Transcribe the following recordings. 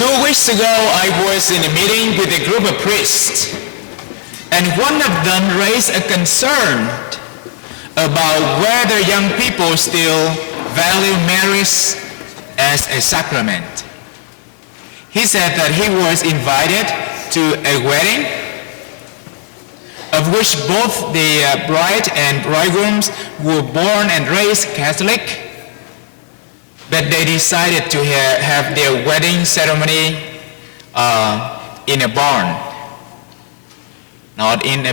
2 weeks ago, I was in a meeting with a group of priests, and one of them raised a concern about whether young people still value marriage as a sacrament. He said that he was invited to a wedding of which both the bride and bridegrooms were born and raised Catholic, but they decided to have their wedding ceremony in a barn, not in a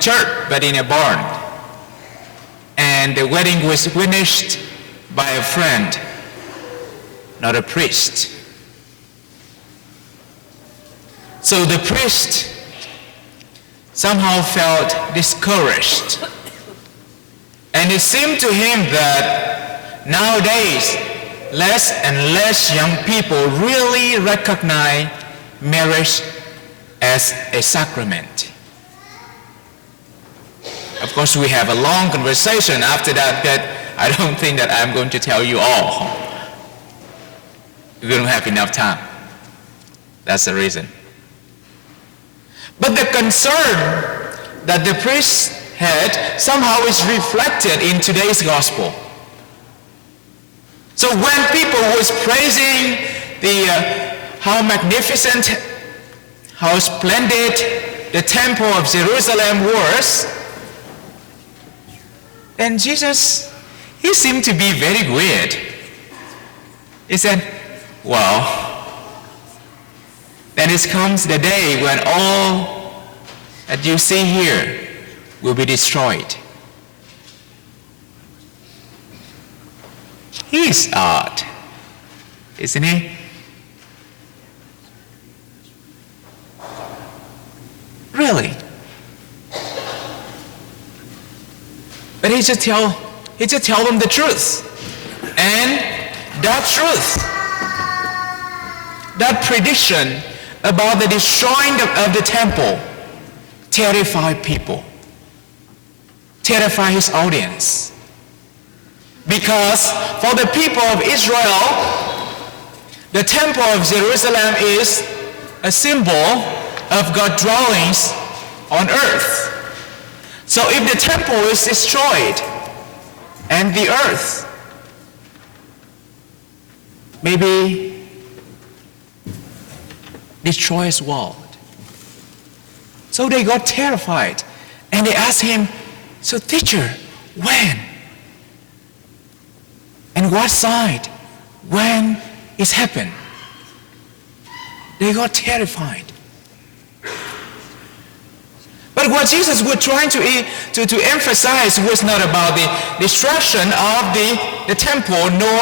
church, but in a barn. And the wedding was witnessed by a friend, not a priest. So the priest somehow felt discouraged. And it seemed to him that nowadays, less and less young people really recognize marriage as a sacrament. Of course, we have a long conversation after that, but I don't think that I'm going to tell you all. We don't have enough time. That's the reason. But the concern that the priest had somehow is reflected in today's gospel. So when people was praising how magnificent, how splendid the temple of Jerusalem was, then Jesus, he seemed to be very weird. He said, well, then it comes the day when all that you see here will be destroyed. He is odd, isn't he? Really? But he just tell them the truth. And that truth, that prediction about the destroying of the temple terrified people, terrified his audience. Because for the people of Israel, the temple of Jerusalem is a symbol of God's dwellings on earth. So if the temple is destroyed and the earth maybe destroys world. So they got terrified and they asked him, so teacher, when? And what side? When it happened? They got terrified. But what Jesus was trying to emphasize was not about the destruction of the temple nor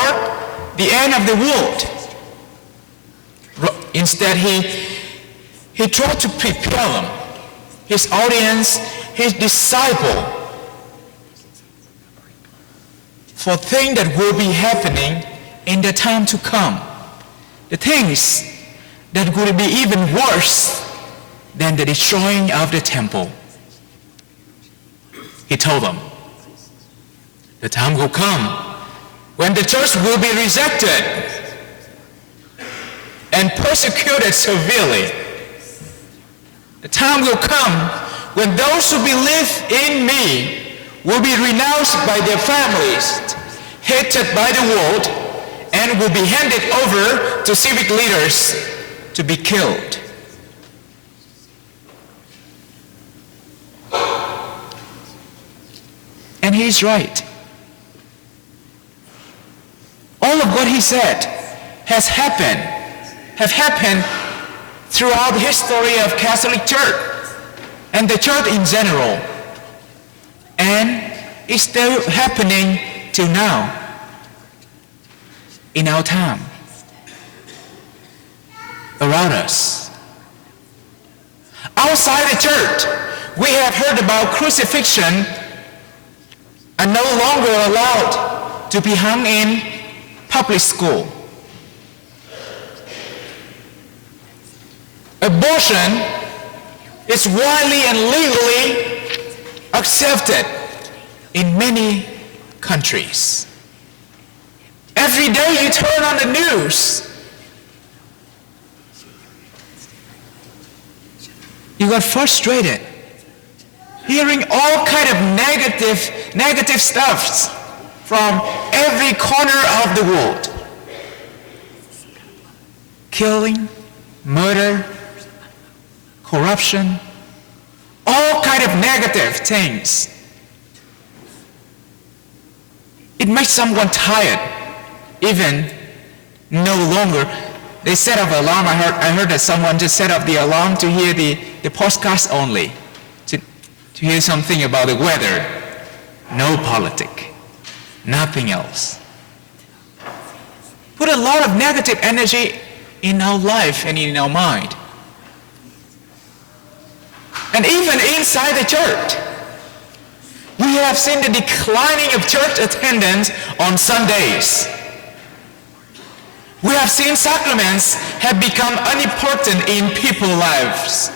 the end of the world. Instead, he tried to prepare them, his audience, his disciple, for things that will be happening in the time to come. The things that will be even worse than the destroying of the temple. He told them, the time will come when the church will be rejected and persecuted severely. The time will come when those who believe in me will be renounced by their families, hated by the world, and will be handed over to civic leaders to be killed. And he's right. All of what he said have happened throughout the history of Catholic Church and the church in general. And it's still happening till now, in our time, around us. Outside the church, we have heard about crucifixion are no longer allowed to be hung in public school. Abortion is widely and legally accepted in many countries. Every day you turn on the news, you got frustrated hearing all kind of negative stuff from every corner of the world. Killing, murder, corruption, all kind of negative things. It makes someone tired, even no longer. They set up an alarm. I heard that someone just set up the alarm to hear the podcast only, to hear something about the weather. No politics, nothing else. Put a lot of negative energy in our life and in our mind. And even inside the church, we have seen the declining of church attendance on Sundays. We have seen sacraments have become unimportant in people's lives.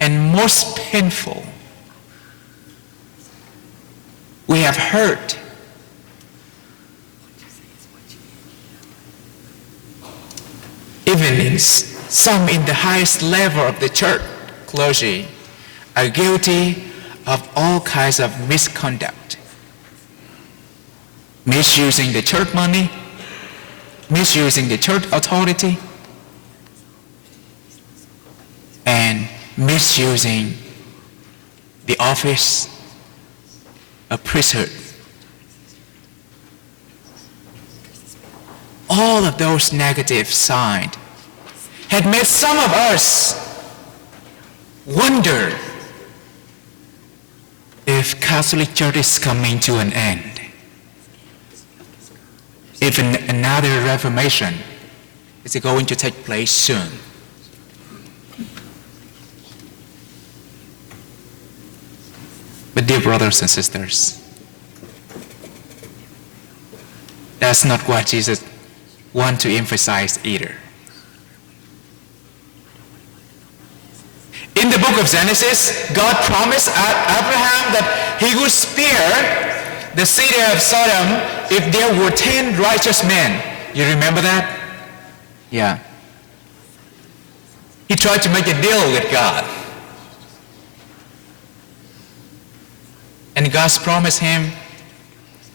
And most painful, we have heard even some in the highest level of the church clergy are guilty of all kinds of misconduct, misusing the church money, misusing the church authority, and misusing the office of priesthood. All of those negative signs had made some of us wonder if Catholic Church is coming to an end. If another Reformation is going to take place soon. But dear brothers and sisters, that's not what Jesus wants to emphasize either. In the book of Genesis, God promised Abraham that he would spare the city of Sodom if there were 10 righteous men. You remember that? Yeah. He tried to make a deal with God. And God promised him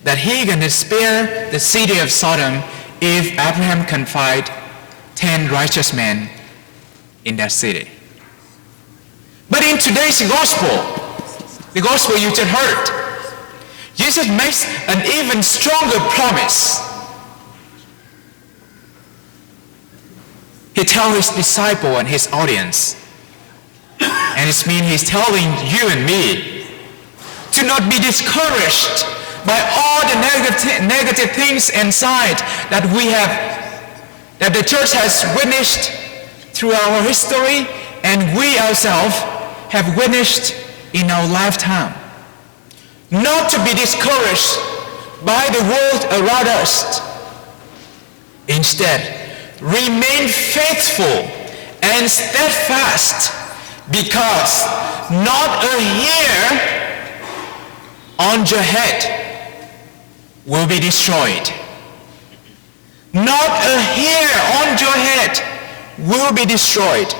that he going to spare the city of Sodom if Abraham can find 10 righteous men in that city. But in today's gospel, the gospel you just heard, Jesus makes an even stronger promise. He tells his disciple and his audience, and it means he's telling you and me to not be discouraged by all the negative things inside that we have, that the church has witnessed through our history and we ourselves have witnessed in our lifetime. Not to be discouraged by the world around us. Instead, remain faithful and steadfast, because not a hair on your head will be destroyed. Not a hair on your head will be destroyed.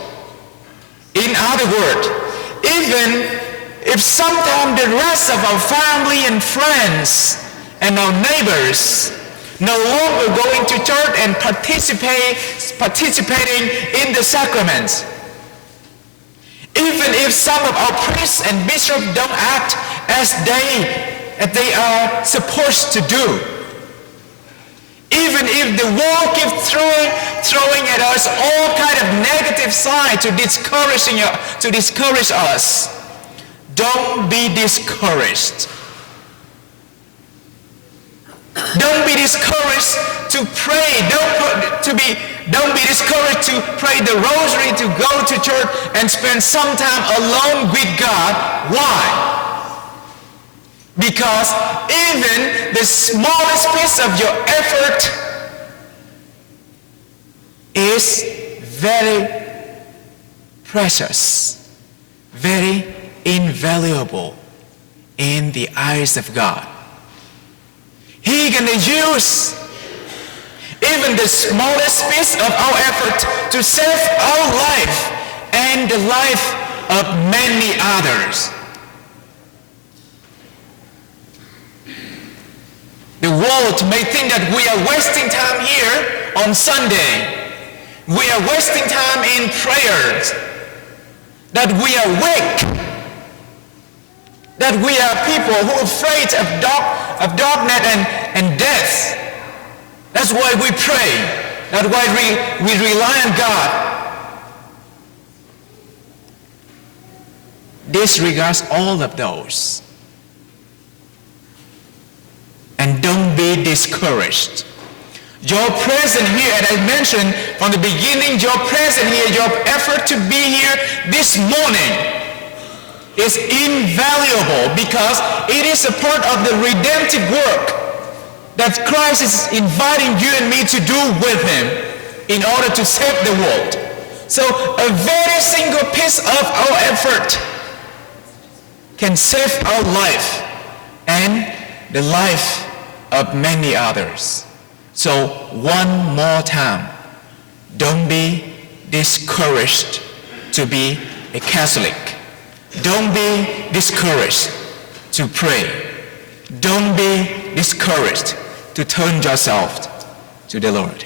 In other words, even if sometimes the rest of our family and friends and our neighbors no longer going to church and participating in the sacraments, even if some of our priests and bishops don't act as they are supposed to do, even if the world keeps throwing at us all kind of negative signs to discourage us, don't be discouraged. Don't be discouraged to pray. Don't be discouraged to pray the rosary, to go to church and spend some time alone with God. Why? Because even the smallest piece of your effort is very precious, very invaluable in the eyes of God. He can use even the smallest piece of our effort to save our life and the life of many others. The world may think that we are wasting time here on Sunday. We are wasting time in prayers. That we are weak. That we are people who are afraid of darkness and death. That's why we pray. That's why we rely on God. Disregard all of those. And don't be discouraged. Your presence here, as I mentioned from the beginning, your presence here, your effort to be here this morning is invaluable because it is a part of the redemptive work that Christ is inviting you and me to do with him in order to save the world. So a very single piece of our effort can save our life and the life of many others. So one more time, don't be discouraged to be a Catholic. Don't be discouraged to pray. Don't be discouraged to turn yourself to the Lord.